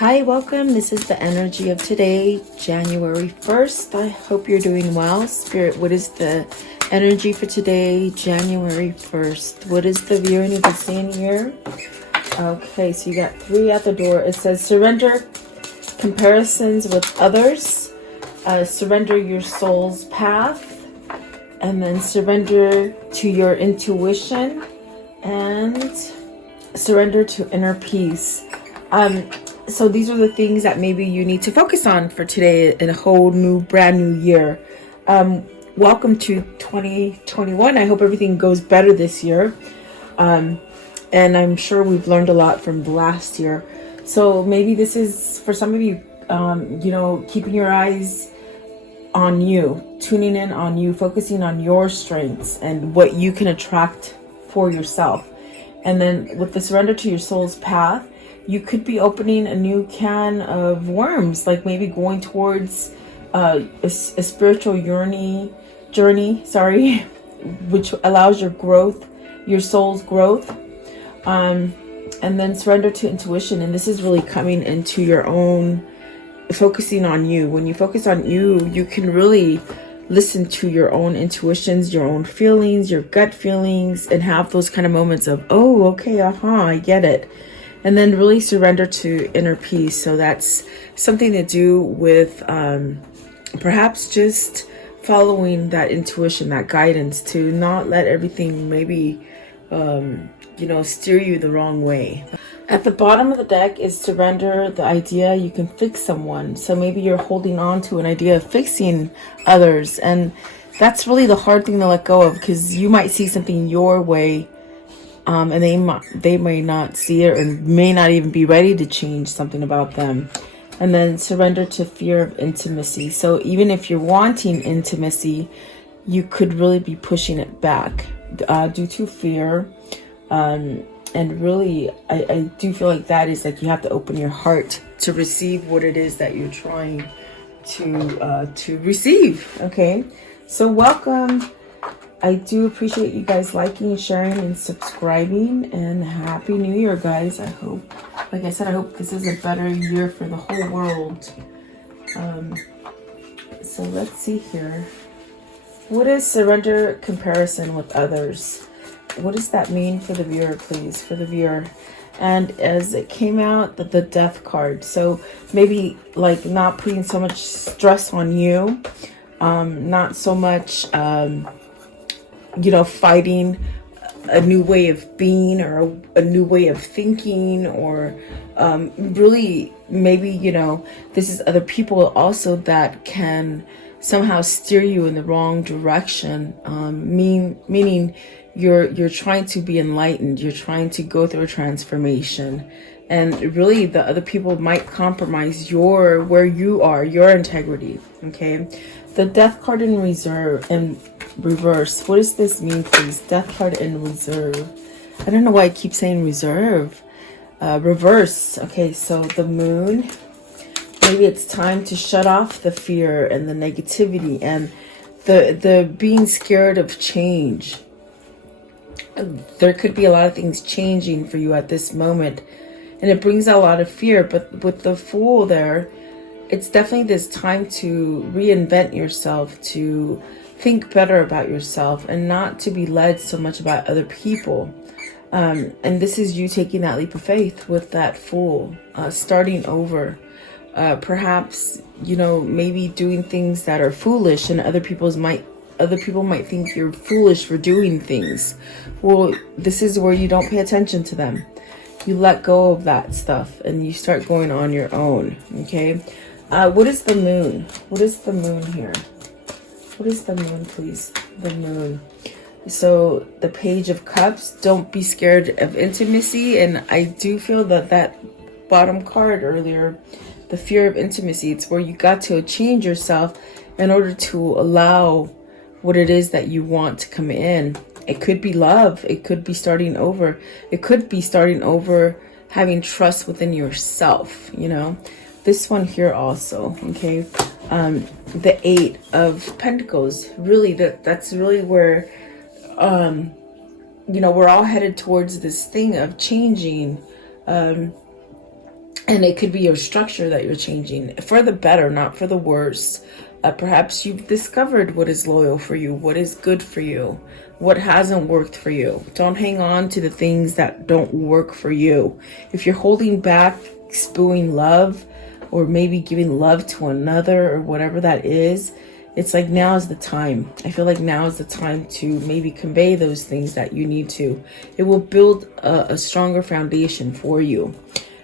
Hi, welcome. This is the energy of today, January 1st. I hope you're doing well. Spirit, what is the energy for today, January 1st? What is the viewing of the scene here? Okay, so you got 3 at the door. It says surrender comparisons with others, surrender your soul's path, and then surrender to your intuition, and surrender to inner peace. So these are the things that maybe you need to focus on for today in a whole new, brand new year. Welcome to 2021. I hope everything goes better this year. And I'm sure we've learned a lot from last year. So maybe this is for some of you, keeping your eyes on you, tuning in on you, focusing on your strengths and what you can attract for yourself. And then with the surrender to your soul's path, you could be opening a new can of worms, like maybe going towards a spiritual journey, which allows your growth, your soul's growth. And then surrender to intuition. And this is really coming into your own, focusing on you. When you focus on you, you can really listen to your own intuitions, your own feelings, your gut feelings, and have those kind of moments of, oh, okay, I get it. And then really surrender to inner peace. So that's something to do with perhaps just following that intuition, that guidance, to not let everything maybe, steer you the wrong way. At the bottom of the deck is surrender the idea you can fix someone. So maybe you're holding on to an idea of fixing others. And that's really the hard thing to let go of, because you might see something your way, and they may not see it, or may not even be ready to change something about them. And then surrender to fear of intimacy. So even if you're wanting intimacy, you could really be pushing it back due to fear. And really, I do feel like that is like you have to open your heart to receive what it is that you're trying to receive. Okay, so welcome. I do appreciate you guys liking, sharing, and subscribing. And Happy New Year, guys. I hope, like I said, I hope this is a better year for the whole world. So let's see here. What is surrender comparison with others? What does that mean for the viewer, please? For the viewer. And as it came out, the death card. So maybe like not putting so much stress on you. Not so much... fighting a new way of being, or a new way of thinking, or really maybe, this is other people also that can somehow steer you in the wrong direction. Meaning you're trying to be enlightened, you're trying to go through a transformation, and really the other people might compromise where you are, your integrity. Okay, the death card in reverse. What does this mean, please? Death card in reserve. I don't know why I keep saying reserve. Reverse. Okay, so the moon. Maybe it's time to shut off the fear and the negativity and the being scared of change. There could be a lot of things changing for you at this moment, and it brings out a lot of fear. But with the Fool there, it's definitely this time to reinvent yourself, to think better about yourself, and not to be led so much about other people. And this is you taking that leap of faith with that Fool, starting over. Perhaps, maybe doing things that are foolish, and other people might think you're foolish for doing things. Well, this is where you don't pay attention to them. You let go of that stuff and you start going on your own. Okay. What is the moon? What is the moon here? What is the moon, please? The moon. So the Page of Cups. Don't be scared of intimacy. And I do feel that bottom card earlier, the fear of intimacy, it's where you got to change yourself in order to allow what it is that you want to come in. It could be love. It could be starting over. It could be starting over, having trust within yourself, This one here also, okay? The 8 of Pentacles. Really, that's really where, we're all headed towards this thing of changing. And it could be your structure that you're changing for the better, not for the worse. Perhaps you've discovered what is loyal for you, what is good for you, what hasn't worked for you. Don't hang on to the things that don't work for you. If you're holding back, spewing love, or maybe giving love to another, or whatever that is, it's like now is the time. I feel like now is the time to maybe convey those things that you need to. It will build a stronger foundation for you.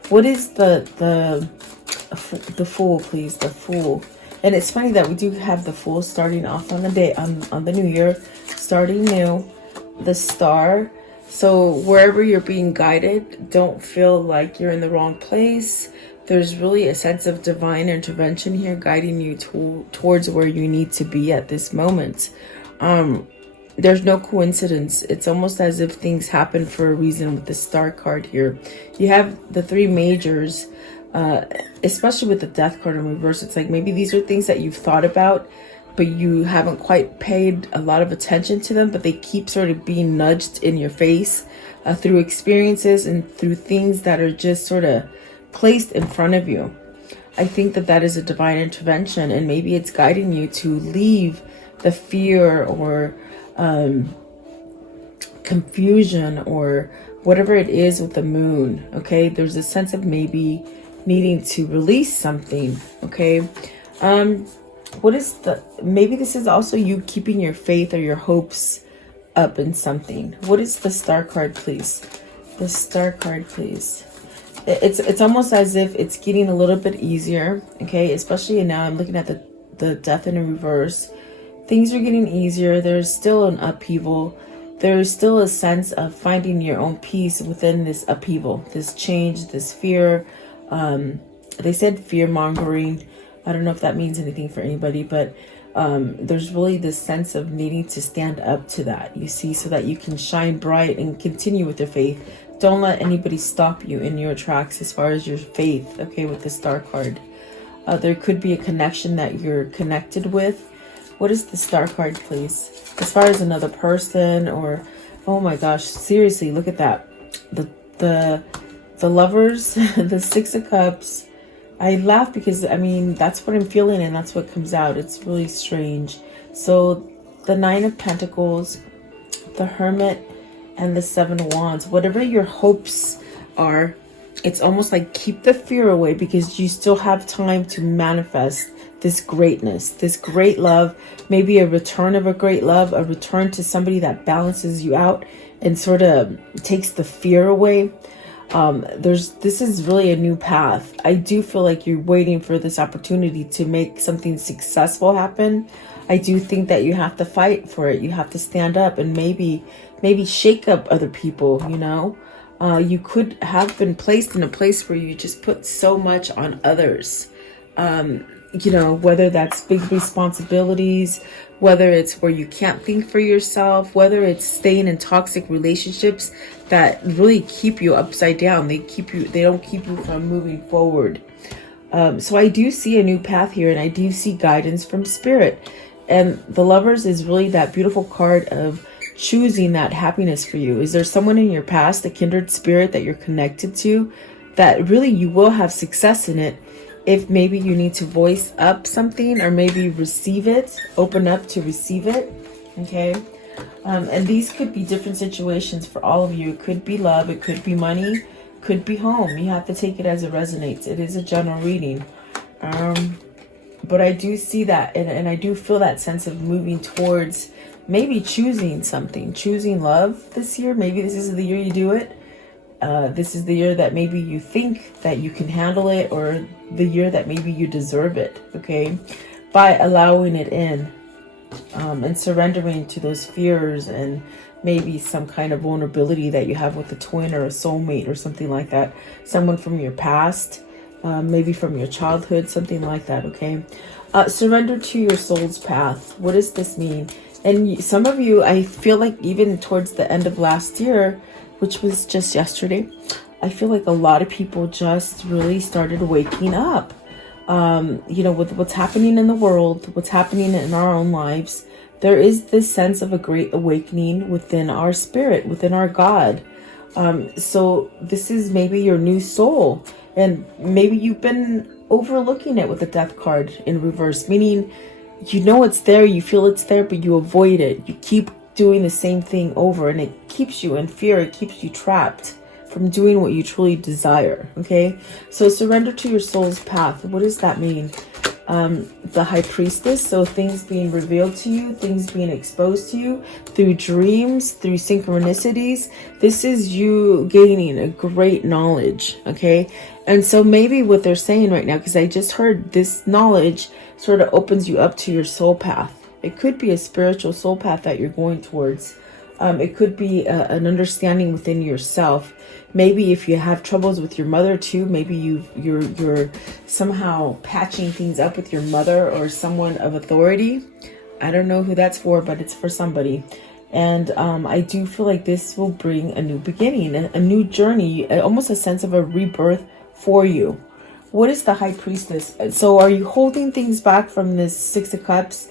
What is the Fool, please? The Fool. And it's funny that we do have the Fool starting off on the day, on the new year, starting new, the Star. So wherever you're being guided, don't feel like you're in the wrong place. There's really a sense of divine intervention here, guiding you towards where you need to be at this moment. There's no coincidence. It's almost as if things happen for a reason with the Star card here. You have the three majors, especially with the Death card in reverse. It's like maybe these are things that you've thought about, but you haven't quite paid a lot of attention to them, but they keep sort of being nudged in your face through experiences and through things that are just sort of placed in front of you. I think that that is a divine intervention, and maybe it's guiding you to leave the fear or confusion or whatever it is with the moon. Okay, there's a sense of maybe needing to release something. Okay, what is the, maybe this is also you keeping your faith or your hopes up in something. What is the Star card, please? The Star card, please. It's almost as if it's getting a little bit easier. Okay, especially now I'm looking at the Death in reverse. Things are getting easier. There's still an upheaval. There's still a sense of finding your own peace within this upheaval, this change, this fear. They said fear mongering. I don't know if that means anything for anybody, but there's really this sense of needing to stand up to that, you see, so that you can shine bright and continue with your faith. Don't let anybody stop you in your tracks as far as your faith, okay, with the Star card. There could be a connection that you're connected with. What is the Star card, please? As far as another person or, oh my gosh, seriously, look at that. The Lovers, the Six of Cups. I laugh because, I mean, that's what I'm feeling and that's what comes out. It's really strange. So the Nine of Pentacles, the Hermit, and the Seven of Wands. Whatever your hopes are, it's almost like keep the fear away because you still have time to manifest this greatness, this great love, maybe a return of a great love, a return to somebody that balances you out and sort of takes the fear away. This is really a new path. I do feel like you're waiting for this opportunity to make something successful happen. I do think that you have to fight for it. You have to stand up and maybe shake up other people, you know. You could have been placed in a place where you just put so much on others. You know, whether that's big responsibilities, whether it's where you can't think for yourself, whether it's staying in toxic relationships that really keep you upside down. They don't keep you from moving forward. So I do see a new path here, and I do see guidance from Spirit. And the Lovers is really that beautiful card of choosing that happiness for you. Is there someone in your past, a kindred spirit that you're connected to, that really you will have success in it? If maybe you need to voice up something or maybe receive it, open up to receive it, okay? And these could be different situations for all of you. It could be love, it could be money, could be home. You have to take it as it resonates. It is a general reading. But I do see that, and I do feel that sense of moving towards maybe choosing something, choosing love this year. Maybe this is the year you do it. This is the year that maybe you think that you can handle it, or the year that maybe you deserve it, okay? By allowing it in and surrendering to those fears and maybe some kind of vulnerability that you have with a twin or a soulmate or something like that. Someone from your past, maybe from your childhood, something like that, okay? Surrender to your soul's path. What does this mean? And some of you, I feel like even towards the end of last year, which was just yesterday, I feel like a lot of people just really started waking up. You know, with what's happening in the world, what's happening in our own lives, there is this sense of a great awakening within our spirit, within our God. So this is maybe your new soul, and maybe you've been overlooking it with the death card in reverse, meaning you know it's there, you feel it's there, but you avoid it. You keep doing the same thing over, and it keeps you in fear. It keeps you trapped from doing what you truly desire. Okay, so surrender to your soul's path. What does that mean? The high priestess, so things being revealed to you, things being exposed to you through dreams, through synchronicities. This is you gaining a great knowledge. Okay, and so maybe what they're saying right now, because I just heard this knowledge sort of opens you up to your soul path. It could be a spiritual soul path that you're going towards. It could be an understanding within yourself. Maybe if you have troubles with your mother too, maybe you're somehow patching things up with your mother or someone of authority. I don't know who that's for, but it's for somebody. And I do feel like this will bring a new beginning, a new journey, almost a sense of a rebirth for you. What is the high priestess? So are you holding things back from this Six of Cups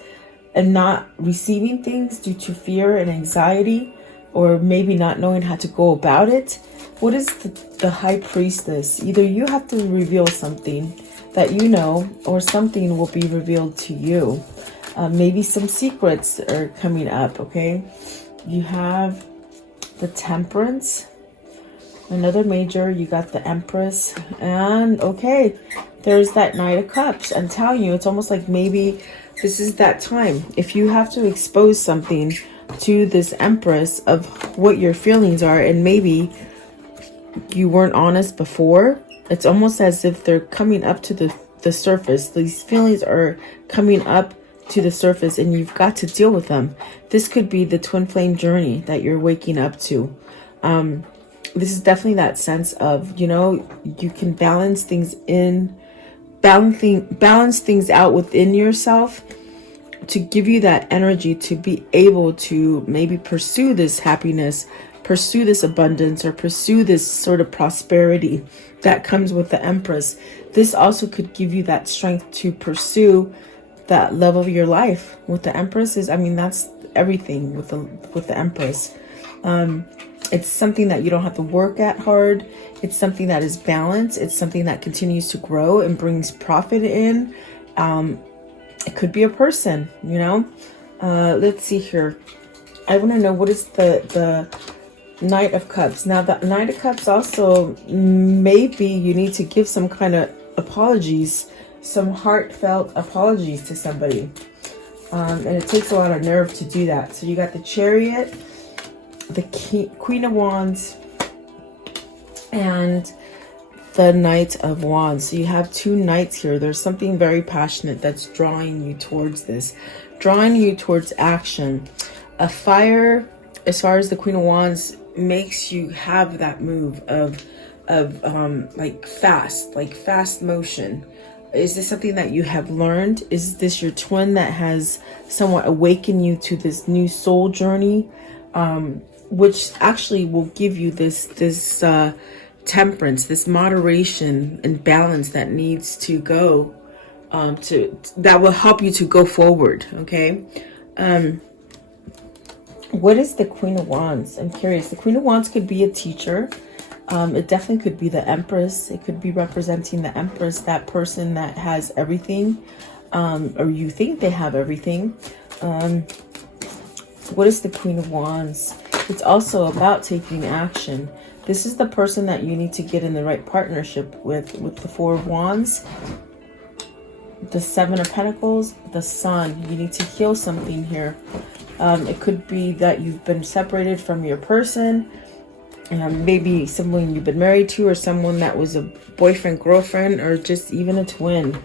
and not receiving things due to fear and anxiety, or maybe not knowing how to go about it? What is the high priestess? Either you have to reveal something that you know, or something will be revealed to you. Maybe some secrets are coming up. Okay, you have the Temperance, another major. You got the Empress, and okay, there's that Knight of Cups. I'm telling you, it's almost like maybe this is that time. If you have to expose something to this Empress of what your feelings are, and maybe you weren't honest before, it's almost as if they're coming up to the surface. These feelings are coming up to the surface, and you've got to deal with them. This could be the twin flame journey that you're waking up to. This is definitely that sense of, you know, you can balance things out within yourself to give you that energy to be able to maybe pursue this happiness, pursue this abundance, or pursue this sort of prosperity that comes with the Empress. This also could give you that strength to pursue that love of your life. With the Empress is, I mean, that's everything with the Empress. It's something that you don't have to work at hard. It's something that is balanced. It's something that continues to grow and brings profit in. It could be a person, you know. Let's see here. I want to know, what is the Knight of Cups? Now, the Knight of Cups also, maybe you need to give some kind of apologies, some heartfelt apologies to somebody. And it takes a lot of nerve to do that. So you got the Chariot, the Queen of Wands, and the Knight of Wands. So you have two knights here. There's something very passionate that's drawing you towards this, drawing you towards action. A fire, as far as the Queen of Wands, makes you have that move of like fast motion. Is this something that you have learned? Is this your twin that has somewhat awakened you to this new soul journey, which actually will give you this temperance, this moderation and balance that needs to go that will help you to go forward. Okay. What is the Queen of Wands? I'm curious. The Queen of Wands could be a teacher. It definitely could be the Empress. It could be representing the Empress, that person that has everything, or you think they have everything. What is the Queen of Wands? It's also about taking action. This is the person that you need to get in the right partnership with the Four of Wands, the Seven of Pentacles, the Sun. You need to heal something here. It could be that you've been separated from your person, maybe someone you've been married to, or someone that was a boyfriend, girlfriend, or just even a twin.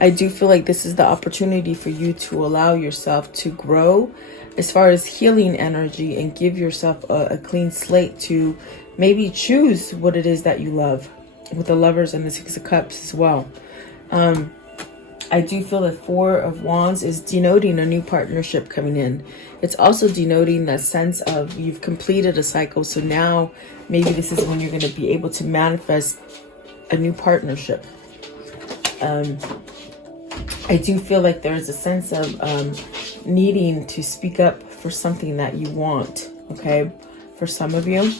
I do feel like this is the opportunity for you to allow yourself to grow as far as healing energy, and give yourself a clean slate to maybe choose what it is that you love, with the Lovers and the Six of Cups as well. I do feel that Four of Wands is denoting a new partnership coming in. It's also denoting that sense of you've completed a cycle, so now maybe this is when you're going to be able to manifest a new partnership. I do feel like there's a sense of needing to speak up for something that you want, okay, for some of you.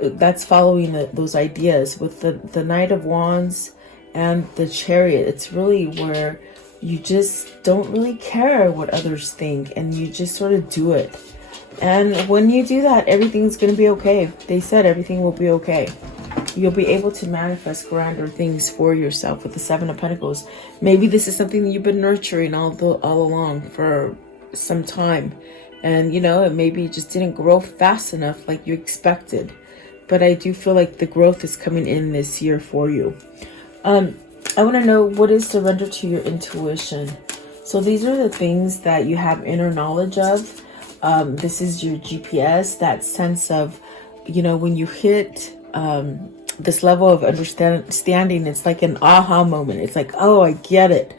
that's following those ideas with the Knight of Wands and the Chariot. It's really where you just don't really care what others think, and you just sort of do it. And when you do that, everything's going to be okay. They said everything will be okay. You'll be able to manifest grander things for yourself with the Seven of Pentacles. Maybe this is something that you've been nurturing all along for some time. And, you know, it maybe just didn't grow fast enough like you expected. But I do feel like the growth is coming in this year for you. I want to know, what is surrender to your intuition? So these are the things that you have inner knowledge of. This is your GPS, that sense of, you know, when you hit this level of understanding, it's like an aha moment. It's like, oh, I get it.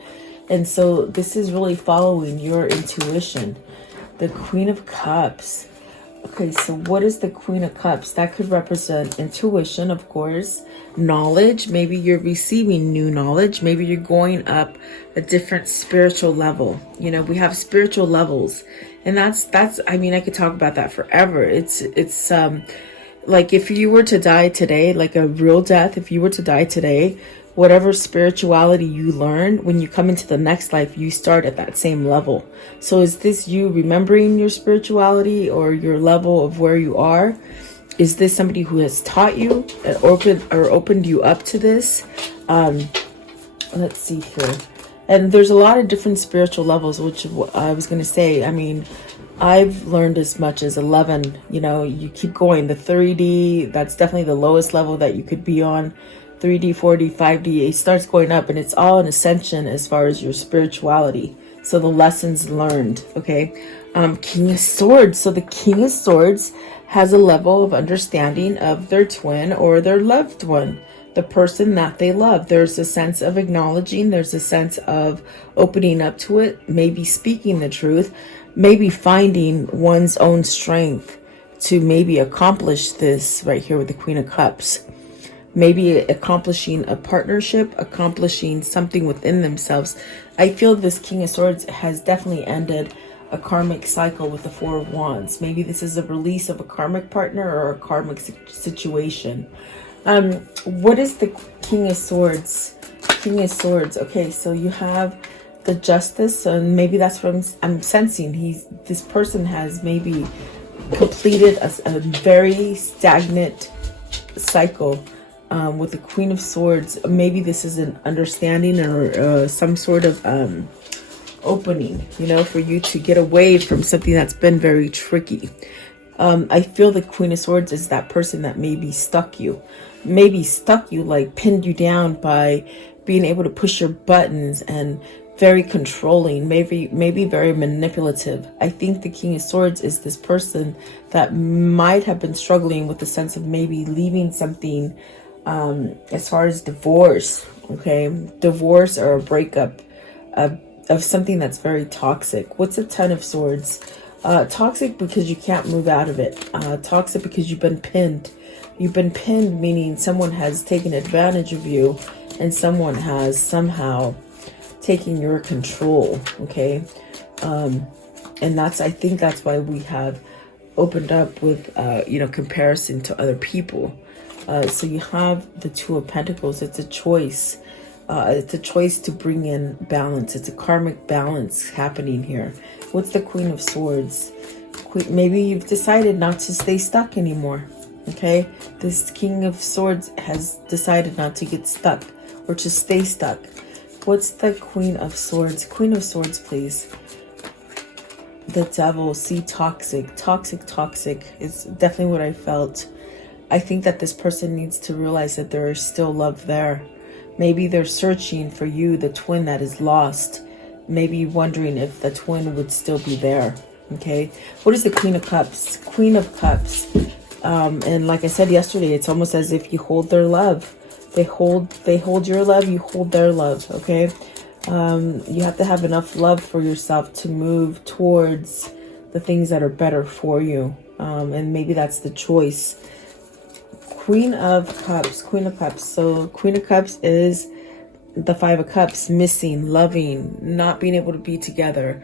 And so this is really following your intuition. The Queen of Cups. Okay, so what is the Queen of Cups? That could represent intuition, of course, knowledge. Maybe you're receiving new knowledge. Maybe you're going up a different spiritual level. You know, we have spiritual levels, and that's I mean, I could talk about that forever. It's like if you were to die today, like a real death, if you were to die today, whatever spirituality you learn, when you come into the next life, you start at that same level. So is this you remembering your spirituality or your level of where you are? Is this somebody who has taught you or opened you up to this? Let's see here. And there's a lot of different spiritual levels, which I was going to say. I mean, I've learned as much as 11. You know, you keep going. The 3D, that's definitely the lowest level that you could be on. 3D, 4D, 5D, it starts going up, and it's all an ascension as far as your spirituality. So the lessons learned, okay? King of Swords. So the King of Swords has a level of understanding of their twin or their loved one, the person that they love. There's a sense of acknowledging. There's a sense of opening up to it, maybe speaking the truth, maybe finding one's own strength to maybe accomplish this right here with the Queen of Cups. Maybe accomplishing a partnership, accomplishing something within themselves. I feel this King of Swords has definitely ended a karmic cycle with the Four of Wands. Maybe this is a release of a karmic partner or a karmic situation. What is the King of Swords? King of Swords. Okay, so you have the Justice, and maybe that's what I'm sensing. This person has maybe completed a very stagnant cycle. With the Queen of Swords, maybe this is an understanding or some sort of opening, you know, for you to get away from something that's been very tricky. I feel the Queen of Swords is that person that maybe stuck you, like pinned you down by being able to push your buttons and very controlling, maybe very manipulative. I think the King of Swords is this person that might have been struggling with the sense of maybe leaving something. As far as divorce, okay, divorce or a breakup of something that's very toxic. What's a Ten of Swords? Toxic because you can't move out of it. Toxic because you've been pinned. You've been pinned, meaning someone has taken advantage of you and someone has somehow taken your control, okay? And I think that's why we have opened up with, you know, comparison to other people. So you have the Two of Pentacles. It's a choice. It's a choice to bring in balance. It's a karmic balance happening here. What's the Queen of Swords? Maybe you've decided not to stay stuck anymore. Okay? This King of Swords has decided not to get stuck or to stay stuck. What's the Queen of Swords? Queen of Swords, please. The Devil. See, toxic. Toxic is definitely what I felt. I think that this person needs to realize that there is still love there. Maybe they're searching for you, the twin that is lost. Maybe wondering if the twin would still be there. Okay. What is the Queen of Cups? Queen of Cups. And like I said yesterday, it's almost as if you hold their love. They hold your love, you hold their love. Okay. You have to have enough love for yourself to move towards the things that are better for you. And maybe that's the choice. Queen of Cups. So Queen of Cups is the Five of Cups, missing, loving, not being able to be together.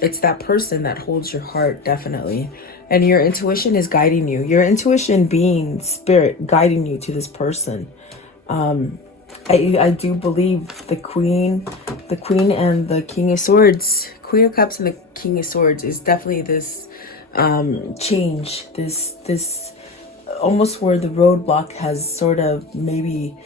it's that person that holds your heart, definitely. And your intuition is guiding you. Your intuition being spirit guiding you to this person. I do believe the queen and the king of swords, queen of cups and the king of swords is definitely this change, this almost where the roadblock has sort of maybe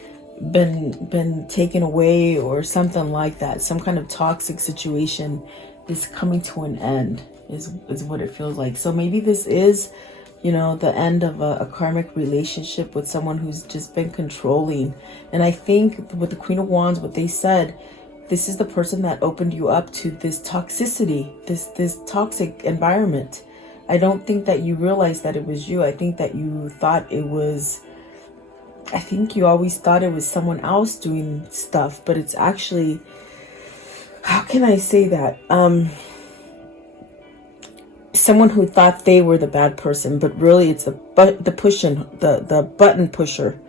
been taken away or something like that. Some kind of toxic situation is coming to an end is what it feels like. So maybe this is, you know, the end of a karmic relationship with someone who's just been controlling. And I think with the Queen of Wands, what they said, this is the person that opened you up to this toxicity, this toxic environment. I don't think that you realized that it was you. I think that you thought it was, I think you always thought it was someone else doing stuff, but it's actually, how can I say that? Someone who thought they were the bad person, but really it's the button pusher.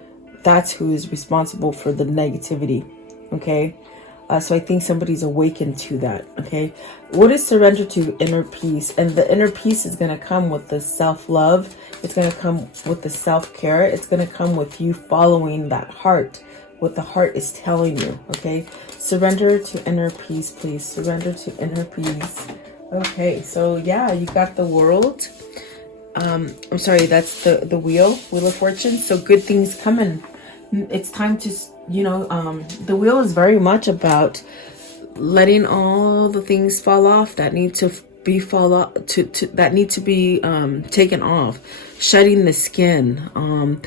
That's who is responsible for the negativity. Okay. So I think somebody's awakened to that. Okay. What is surrender to? Inner peace. And the inner peace is going to come with the self-love. It's going to come with the self-care. It's going to come with you following that heart, what the heart is telling you. Okay. Surrender to inner peace, please. Surrender to inner peace. Okay. So yeah, you got the world. I'm sorry, that's the wheel of fortune. So good things coming. It's time to, you know, the wheel is very much about letting all the things fall off that need to be that need to be taken off, shedding the skin,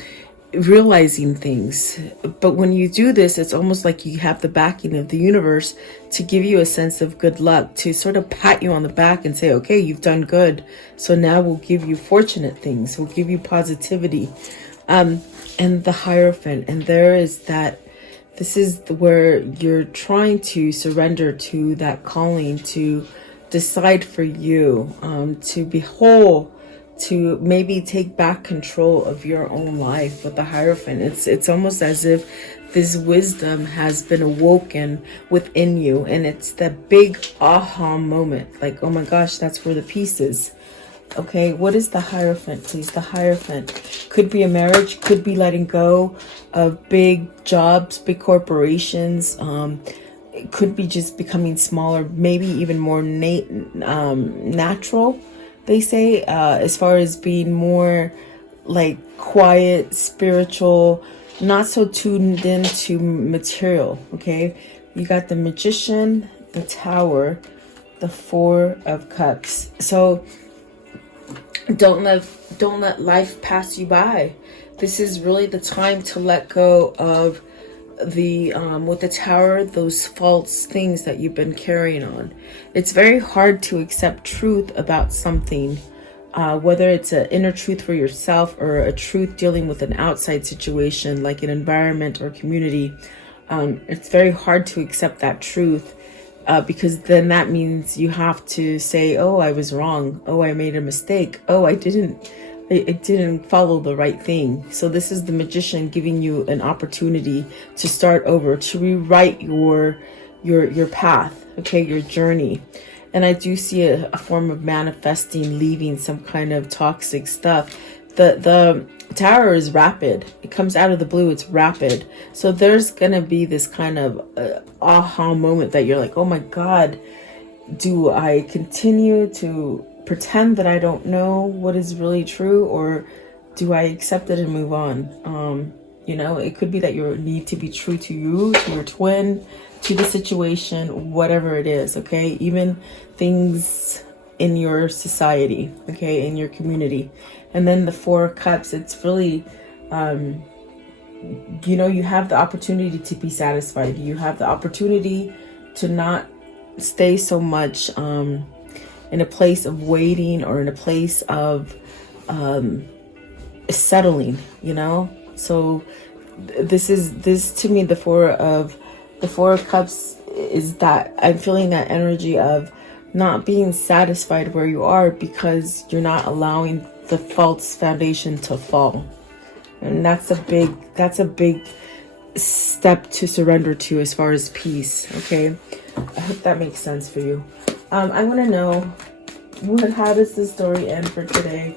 realizing things. But when you do this, it's almost like you have the backing of the universe to give you a sense of good luck, to sort of pat you on the back and say, okay, you've done good, so now we'll give you fortunate things, we'll give you positivity. And the Hierophant, and there is that, this is where you're trying to surrender to that calling, to decide for you, to be whole, to maybe take back control of your own life. With the Hierophant, it's almost as if this wisdom has been awoken within you, and it's that big aha moment, like, oh my gosh, that's where the peace is. Okay, what is the Hierophant, please? The Hierophant could be a marriage, could be letting go of big jobs, big corporations. It could be just becoming smaller, maybe even more natural, they say, as far as being more like quiet, spiritual, not so tuned into material. Okay, you got the Magician, the Tower, the Four of Cups. So don't let life pass you by. This is really the time to let go of the with the Tower, those false things that you've been carrying on. It's very hard to accept truth about something, whether it's an inner truth for yourself or a truth dealing with an outside situation like an environment or community. It's very hard to accept that truth. Because then that means you have to say, oh, I was wrong. Oh, I made a mistake. Oh, I didn't follow the right thing. So this is the Magician giving you an opportunity to start over, to rewrite your path, okay, your journey. And I do see a form of manifesting, leaving some kind of toxic stuff. The Tower is rapid. It comes out of the blue. It's rapid. So there's going to be this kind of aha moment that you're like, oh my God, do I continue to pretend that I don't know what is really true, or do I accept it and move on? You know, it could be that you need to be true to you, to your twin, to the situation, whatever it is. Okay. Even things in your society, okay, in your community. And then the Four of Cups, it's really, you know, you have the opportunity to be satisfied. You have the opportunity to not stay so much in a place of waiting or in a place of settling, you know. So this to me, the Four of Cups is that I'm feeling that energy of not being satisfied where you are because you're not allowing the false foundation to fall. And that's a big step to surrender to as far as peace. Okay, I hope that makes sense for you. I want to know, how does the story end for today?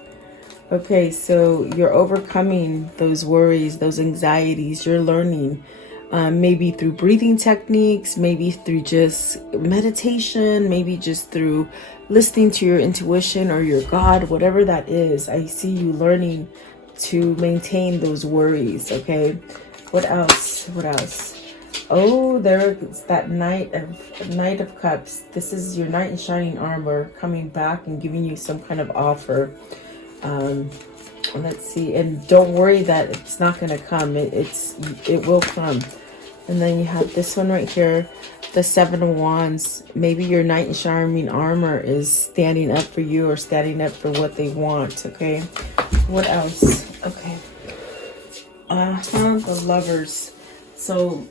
Okay, so you're overcoming those worries, those anxieties. You're learning, maybe through breathing techniques, maybe through just meditation, maybe just through listening to your intuition or your God, whatever that is. I see you learning to maintain those worries. Okay, what else? What else? Oh, there's that Knight of Cups. This is your knight in shining armor coming back and giving you some kind of offer. Let's see, and don't worry that it's not going to come. It will come. And then you have this one right here, the Seven of Wands. Maybe your knight in shining armor is standing up for you or standing up for what they want. Okay, what else? Okay, the Lovers. So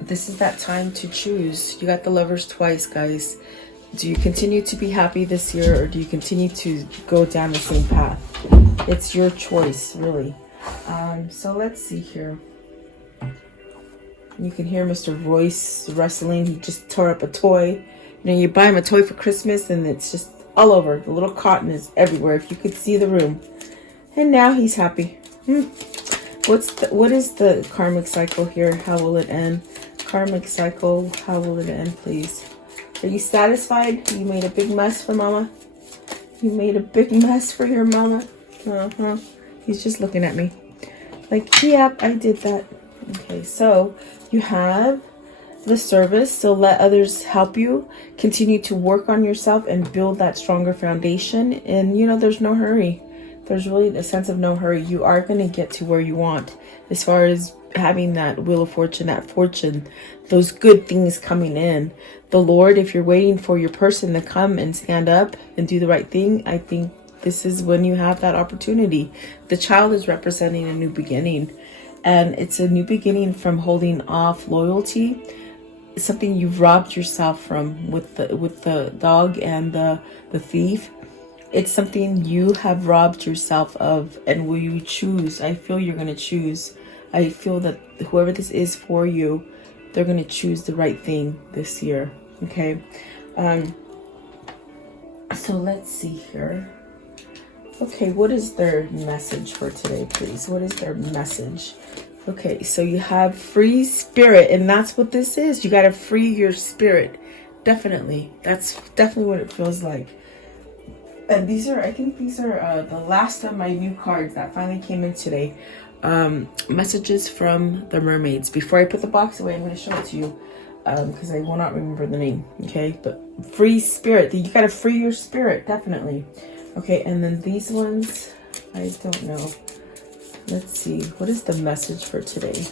this is that time to choose. You got the Lovers twice, guys. Do you continue to be happy this year, or do you continue to go down the same path? It's your choice, really. So let's see here. You can hear Mr. Royce wrestling. He just tore up a toy. You know, you buy him a toy for Christmas and it's just all over. The little cotton is everywhere. If you could see the room. And now he's happy. What is the karmic cycle here? How will it end? Karmic cycle, how will it end, please? Are you satisfied? You made a big mess for mama? You made a big mess for your mama? He's just looking at me. Like, yep, I did that. Okay, so you have the service. So let others help you. Continue to work on yourself and build that stronger foundation. And, you know, there's no hurry. There's really a sense of no hurry. You are going to get to where you want as far as having that wheel of fortune, that fortune, those good things coming in. The Lord, if you're waiting for your person to come and stand up and do the right thing, I think this is when you have that opportunity. The child is representing a new beginning, and it's a new beginning from holding off loyalty. It's something you've robbed yourself from with the dog and the thief. It's something you have robbed yourself of, and will you choose? I feel you're going to choose. I feel that whoever this is for you, they're going to choose the right thing this year. Okay. So let's see here. Okay, what is their message for today, please? What is their message? Okay, so you have free spirit, and that's what this is. You got to free your spirit. Definitely. That's definitely what it feels like. And I think these are the last of my new cards that finally came in today. Messages from the mermaids. Before I put the box away, I'm going to show it to you because I will not remember the name. Okay, but free spirit. You got to free your spirit, definitely. Okay, and then these ones, I don't know. Let's see. What is the message for today?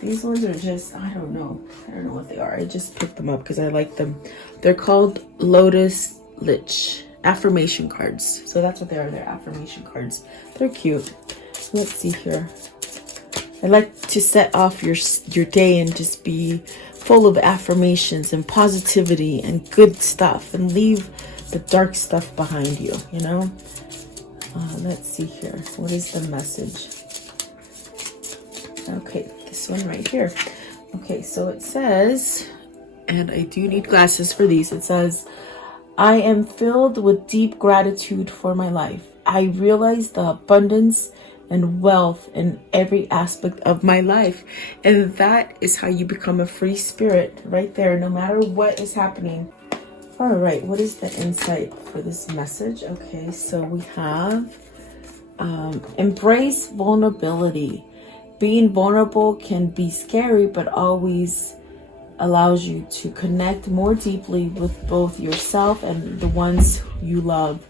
These ones are just, I don't know. I don't know what they are. I just picked them up because I like them. They're called Lotus Lich affirmation cards. So that's what they are. They're affirmation cards. They're cute. Let's see here. I like to set off your day and just be full of affirmations and positivity and good stuff, and leave the dark stuff behind you, you know? Let's see here. What is the message? Okay, this one right here. Okay, so it says, and I do need glasses for these. It says, I am filled with deep gratitude for my life. I realize the abundance and wealth in every aspect of my life. And that is how you become a free spirit right there, no matter what is happening. All right, what is the insight for this message? Okay, so we have embrace vulnerability. Being vulnerable can be scary, but always allows you to connect more deeply with both yourself and the ones you love.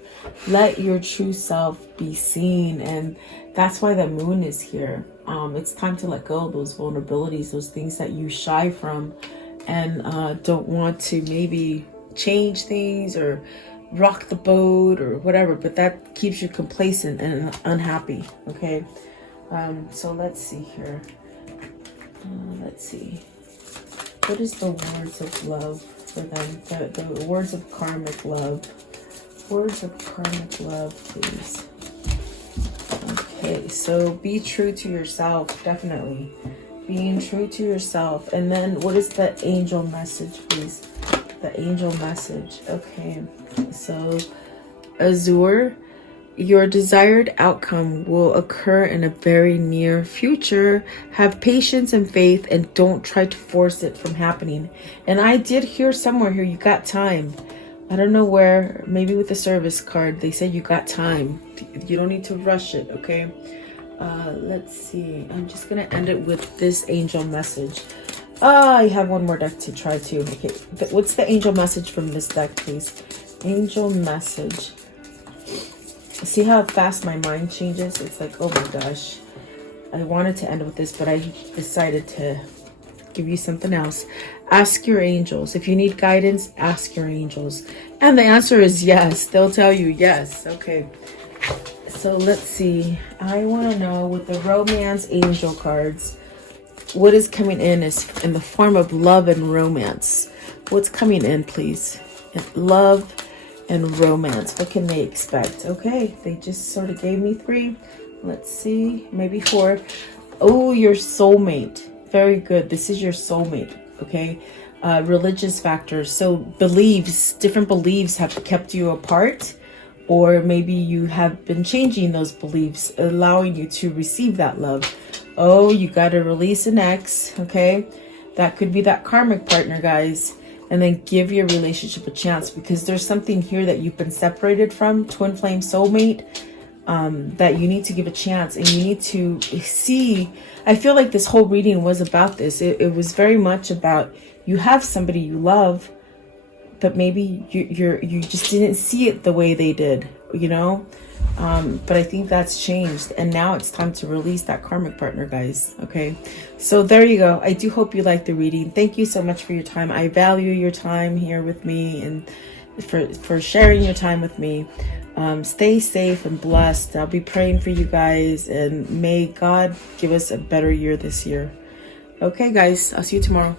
Let your true self be seen, and that's why the moon is here. It's time to let go of those vulnerabilities, those things that you shy from and don't want to maybe change things or rock the boat or whatever, but that keeps you complacent and unhappy. Okay, so let's see here. Let's see. What is the words of love for them? The words of karmic love. Words of karmic love, please. Okay, so be true to yourself, definitely. Being true to yourself. And then what is the angel message, please? The angel message. Okay. So, Azure, your desired outcome will occur in a very near future. Have patience and faith and don't try to force it from happening. And I did hear somewhere here, you got time. I don't know where, maybe with the service card, they said you got time. You don't need to rush it, okay? Let's see. I'm just going to end it with this angel message. I have one more deck to try too. Okay, what's the angel message from this deck, please? Angel message. See how fast my mind changes? It's like, oh my gosh. I wanted to end with this, but I decided to give you something else. Ask your angels. If you need guidance, ask your angels. And the answer is yes. They'll tell you yes. Okay. So let's see. I want to know with the romance angel cards, what is coming in is in the form of love and romance. What's coming in, please? Love and romance. What can they expect? Okay, they just sort of gave me 3. Let's see, maybe 4. Oh, your soulmate. Very good. This is your soulmate. Okay, religious factors. So beliefs, different beliefs have kept you apart, or maybe you have been changing those beliefs, allowing you to receive that love. Oh, you got to release an ex. Okay, that could be that karmic partner, guys. And then give your relationship a chance, because there's something here that you've been separated from, twin flame soulmate, that you need to give a chance, and you need to see. I feel like this whole reading was about this. It was very much about, you have somebody you love, but maybe you just didn't see it the way they did, you know. But I think that's changed, and now it's time to release that karmic partner, guys. Okay, so there you go. I do hope you liked the reading. Thank you so much for your time. I value your time here with me, and for sharing your time with me. Stay safe and blessed. I'll be praying for you guys, and may God give us a better year this year. Okay, guys, I'll see you tomorrow.